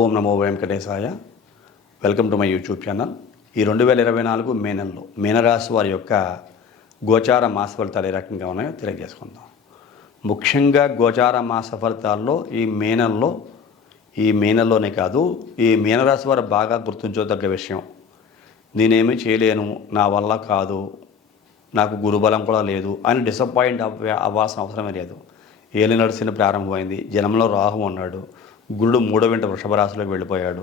Om Namo Venkatesaya. Welcome to my YouTube channel. ఈ 2024 మే నెలలో మీనరాశి వారి యొక్క గోచార మాస ఫలితాలు ఏ రకంగా ఉన్నాయో తెలియజేసుకుందాం. ముఖ్యంగా గోచార మాస ఫలితాల్లో ఈ మే నెలలోనే కాదు, ఈ మీనరాశి వారు బాగా గుర్తుంచుకోదగ్గ విషయం, నేనేమీ చేయలేను, నా వల్ల కాదు, నాకు గురుబలం కూడా లేదు అని డిసప్పాయింట్ అవ్వాల్సిన అవసరమే లేదు. ఏలినాడు శని ప్రారంభమైంది, జనంలో రాహు ఉన్నాడు, గురుడు 3వ ఇంట వృషభ రాశిలోకి వెళ్ళిపోయాడు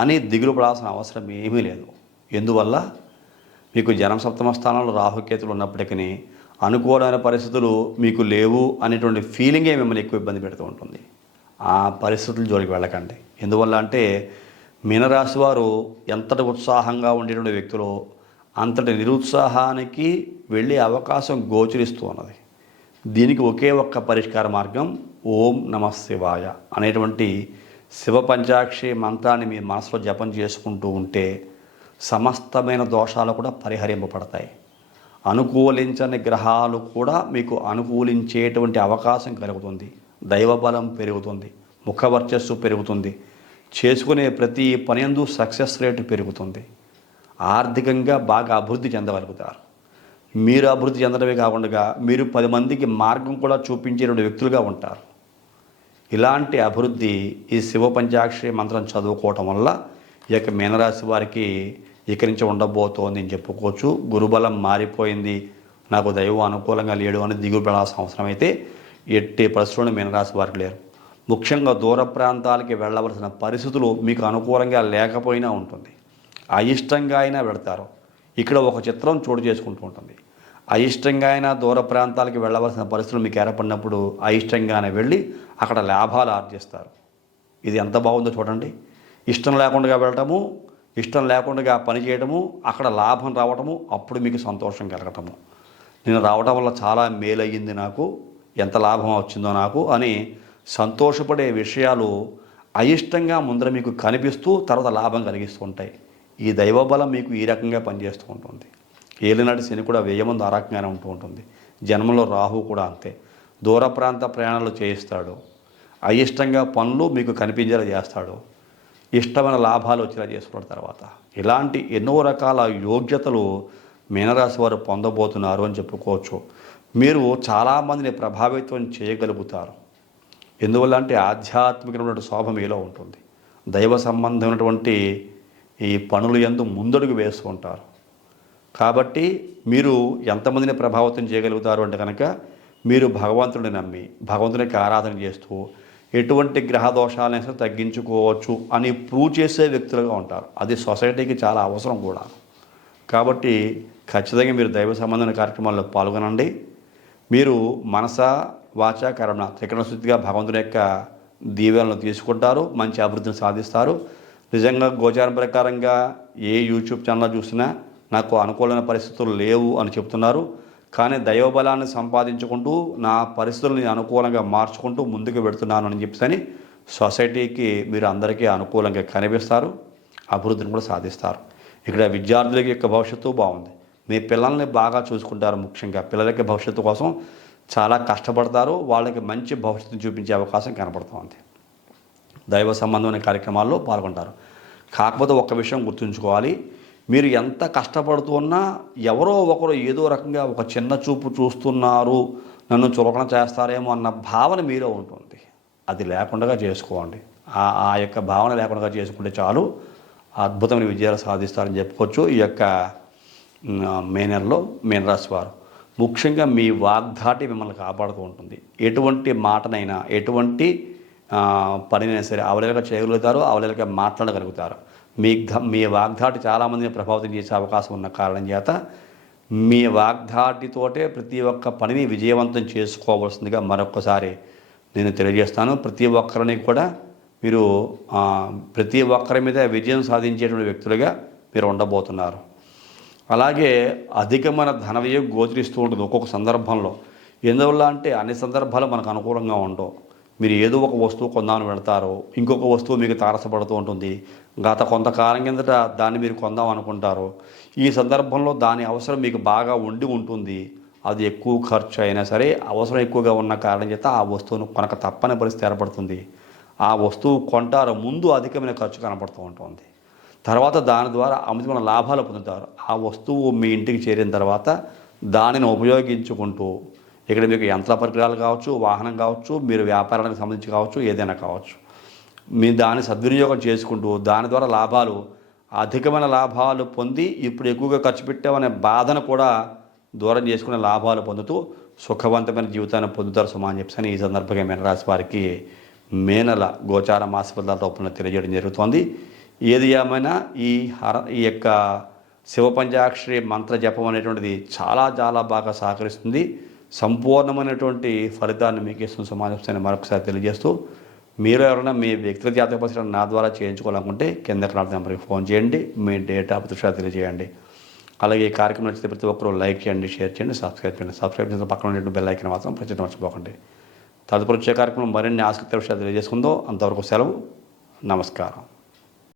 అని దిగులు పడాల్సిన అవసరం ఏమీ లేదు. ఎందువల్ల మీకు జనం సప్తమ స్థానంలో రాహుకేతులు ఉన్నప్పటికీ అనుకూలమైన పరిస్థితులు మీకు లేవు అనేటువంటి ఫీలింగే మిమ్మల్ని ఎక్కువ ఇబ్బంది పెడుతూ ఉంటుంది. ఆ పరిస్థితుల జోలికి వెళ్ళకండి. ఎందువల్ల అంటే మీనరాశి వారు ఎంతటి ఉత్సాహంగా ఉండేటువంటి వ్యక్తులు అంతటి నిరుత్సాహానికి వెళ్ళే అవకాశం గోచరిస్తూ ఉన్నది. దీనికి ఒకే ఒక్క పరిష్కార మార్గం ఓం నమః శివాయ అనేటువంటి శివ పంచాక్షి మంత్రాన్ని మీ మనసులో జపం చేసుకుంటూ ఉంటే సమస్తమైన దోషాలు కూడా పరిహరింపబడతాయి. అనుకూలించని గ్రహాలు కూడా మీకు అనుకూలించేటువంటి అవకాశం కలుగుతుంది. దైవబలం పెరుగుతుంది, ముఖ వర్చస్సు పెరుగుతుంది, చేసుకునే ప్రతి పనియందు సక్సెస్ రేటు పెరుగుతుంది, ఆర్థికంగా బాగా అభివృద్ధి చెందగలుగుతారు. మీరు అభివృద్ధి చెందడమే కాకుండా మీరు 10 మందికి మార్గం కూడా చూపించేటువంటి వ్యక్తులుగా ఉంటారు. ఇలాంటి అభివృద్ధి ఈ శివ పంచాక్షరి మంత్రం చదువుకోవటం వల్ల ఈ యొక్క మీనరాశి వారికి ఇక్కడి నుంచి ఉండబోతోంది అని చెప్పుకోవచ్చు. గురుబలం మారిపోయింది, నాకు దైవం అనుకూలంగా లేడు అని దిగులు పడాల్సిన అవసరం అయితే ఎట్టి పరిస్థితుల్లో మీనరాశి వారికి లేరు. ముఖ్యంగా దూర ప్రాంతాలకి వెళ్ళవలసిన పరిస్థితులు మీకు అనుకూలంగా లేకపోయినా ఉంటుంది, అయిష్టంగా అయినా పెడతారు. ఇక్కడ ఒక చిత్రం చోటు చేసుకుంటూ ఉంటుంది. అయిష్టంగా అయినా దూర ప్రాంతాలకి వెళ్ళవలసిన పరిస్థితులు మీకు ఏర్పడినప్పుడు అయిష్టంగానే వెళ్ళి అక్కడ లాభాలు ఆర్జిస్తారు. ఇది ఎంత బాగుందో చూడండి. ఇష్టం లేకుండా వెళ్ళటము, ఇష్టం లేకుండా పని చేయడము, అక్కడ లాభం రావటము, అప్పుడు మీకు సంతోషం కలగటము. నేను రావటం వల్ల చాలా మేలయ్యింది, నాకు ఎంత లాభం వచ్చిందో నాకు అని సంతోషపడే విషయాలు అయిష్టంగా ముందర మీకు కనిపిస్తూ తర్వాత లాభం కలిగిస్తూ ఉంటాయి. ఈ దైవబలం మీకు ఈ రకంగా పనిచేస్తూ ఉంటుంది. ఏలినాటి శని కూడా వ్యయముందు ఆ రకంగానే ఉంటూ ఉంటుంది. జన్మలో రాహు కూడా అంతే. దూర ప్రాంత ప్రయాణాలు చేయిస్తాడు, అయిష్టంగా పనులు మీకు కనిపించేలా చేస్తాడు, ఇష్టమైన లాభాలు వచ్చేలా చేసుకున్న తర్వాత ఇలాంటి ఎన్నో రకాల యోగ్యతలు మీనరాశి వారు పొందబోతున్నారు అని చెప్పుకోవచ్చు. మీరు చాలామందిని ప్రభావితం చేయగలుగుతారు. ఎందువల్ల అంటే ఆధ్యాత్మికమైనటువంటి శోభ మీలో ఉంటుంది. దైవ సంబంధమైనటువంటి ఈ పనులు యందు ముందడుగు వేస్తూ ఉంటారు. కాబట్టి మీరు ఎంతమందిని ప్రభావితం చేయగలుగుతారు అంటే కనుక మీరు భగవంతుడిని నమ్మి భగవంతునికి ఆరాధన చేస్తూ ఎటువంటి గ్రహ దోషాలను తగ్గించుకోవచ్చు అని ప్రూవ్ చేసే వ్యక్తులుగా ఉంటారు. అది సొసైటీకి చాలా అవసరం కూడా. కాబట్టి ఖచ్చితంగా మీరు దైవ సంబంధమైన కార్యక్రమాల్లో పాల్గొనండి. మీరు మనస వాచ కర్మ త్రికరణ శుద్ధిగా భగవంతుని యొక్క దీవెనలను తీసుకుంటారు, మంచి అభివృద్ధిని సాధిస్తారు. నిజంగా గోచారం ప్రకారంగా ఏ యూట్యూబ్ ఛానల్ చూసినా నాకు అనుకూలమైన పరిస్థితులు లేవు అని చెప్తున్నారు. కానీ దైవబలాన్ని సంపాదించుకుంటూ నా పరిస్థితులని అనుకూలంగా మార్చుకుంటూ ముందుకు పెడుతున్నాను అని చెప్పేసి సొసైటీకి మీరు అందరికీ అనుకూలంగా కనిపిస్తారు, అభివృద్ధిని కూడా సాధిస్తారు. ఇక్కడ విద్యార్థుల యొక్క భవిష్యత్తు బాగుంది. మీ పిల్లల్ని బాగా చూసుకుంటారు. ముఖ్యంగా పిల్లల యొక్క భవిష్యత్తు కోసం చాలా కష్టపడతారు. వాళ్ళకి మంచి భవిష్యత్తును చూపించే అవకాశం కనపడుతుంది. దైవ సంబంధమైన కార్యక్రమాల్లో పాల్గొంటారు. కాకపోతే ఒక్క విషయం గుర్తుంచుకోవాలి, మీరు ఎంత కష్టపడుతున్నా ఎవరో ఒకరు ఏదో రకంగా ఒక చిన్న చూపు చూస్తున్నారు, నన్ను చులకన చేస్తారేమో అన్న భావన మీలో ఉంటుంది. అది లేకుండా చేసుకోండి. ఆ యొక్క భావన లేకుండా చేసుకుంటే చాలు, అద్భుతమైన విజయాలు సాధిస్తారని చెప్పుకోవచ్చు. ఈ యొక్క మే నెలలో మీనరాశి వారు ముఖ్యంగా మీ వాగ్ధాటి మిమ్మల్ని కాపాడుతూ ఉంటుంది. ఎటువంటి మాటనైనా ఎటువంటి పనినైనా సరే అవలేలుగా చేయగలుగుతారు, అవలేలుగా మాట్లాడగలుగుతారు. మీ వాగ్ధాటి చాలామందిని ప్రభావితం చేసే అవకాశం ఉన్న కారణం చేత మీ వాగ్ధాటితోటే ప్రతి ఒక్క పనిని విజయవంతం చేసుకోవాల్సిందిగా మరొక్కసారి నేను తెలియజేస్తాను. ప్రతి ఒక్కరిని కూడా మీరు ప్రతి ఒక్కరి మీద విజయం సాధించేటువంటి వ్యక్తులుగా మీరు ఉండబోతున్నారు. అలాగే అధికమైన ధన వ్యయం గోచరిస్తూ ఉంటుంది ఒక్కొక్క సందర్భంలో. ఎందువల్ల అంటే అన్ని సందర్భాలు మనకు అనుకూలంగా ఉండవు. మీరు ఏదో ఒక వస్తువు కొందామని వెళ్తారో ఇంకొక వస్తువు మీకు తారసపడుతూ ఉంటుంది. గత కొంతకాలం కిందట దాన్ని మీరు కొందాం అనుకుంటారు. ఈ సందర్భంలో దాని అవసరం మీకు బాగా ఉండి ఉంటుంది. అది ఎక్కువ ఖర్చు అయినా సరే అవసరం ఎక్కువగా ఉన్న కారణం చేత ఆ వస్తువును కొనక తప్పని పరిస్థితి ఏర్పడుతుంది. ఆ వస్తువు కొంటారో ముందు అధికమైన ఖర్చు కనపడుతూ ఉంటుంది. తర్వాత దాని ద్వారా అమితమైన లాభాలు పొందుతారు. ఆ వస్తువు మీ ఇంటికి చేరిన తర్వాత దానిని ఉపయోగించుకుంటూ ఇక్కడ మీకు యంత్ర పరికరాలు కావచ్చు, వాహనం కావచ్చు, మీరు వ్యాపారానికి సంబంధించి కావచ్చు, ఏదైనా కావచ్చు, మీ దాన్ని సద్వినియోగం చేసుకుంటూ దాని ద్వారా లాభాలు అధికమైన లాభాలు పొంది ఇప్పుడు ఎక్కువగా ఖర్చు పెట్టామనే బాధను కూడా దూరం చేసుకునే లాభాలు పొందుతూ సుఖవంతమైన జీవితాన్ని పొందుతారు సుమా అని చెప్పని ఈ సందర్భంగా మీనరాశి వారికి మే నెల గోచార మాస ఫలితాల రూపంలో తెలియజేయడం జరుగుతోంది. ఏది ఏమైనా ఈ యొక్క శివపంచాక్షరి మంత్ర జపం అనేటువంటిది చాలా చాలా బాగా సహకరిస్తుంది. సంపూర్ణమైనటువంటి ఫలితాన్ని మీకు ఇస్తున్న సమాజాన్ని మరొకసారి తెలియజేస్తూ మీరు ఎవరైనా మీ వ్యక్తిగత జాతక పరిశీలన నా ద్వారా చేయించుకోవాలనుకుంటే కింద కనబడుతున్న నెంబర్కి ఫోన్ చేయండి, మీ డేట్ ఆఫ్ బర్త్ తెలియజేయండి. అలాగే ఈ కార్యక్రమం నచ్చితే ప్రతి ఒక్కరూ లైక్ చేయండి, షేర్ చేయండి, సబ్స్క్రైబ్ చేయండి. సబ్స్క్రైబ్ చేసిన పక్కన ఉండే బెల్ ఐకాన్ మాత్రం ప్రతి మర్చిపోకండి. తదుపరి వచ్చే కార్యక్రమం మరిన్ని ఆసక్తి విషయాలు తెలియజేసుకుందో అంతవరకు సెలవు. నమస్కారం.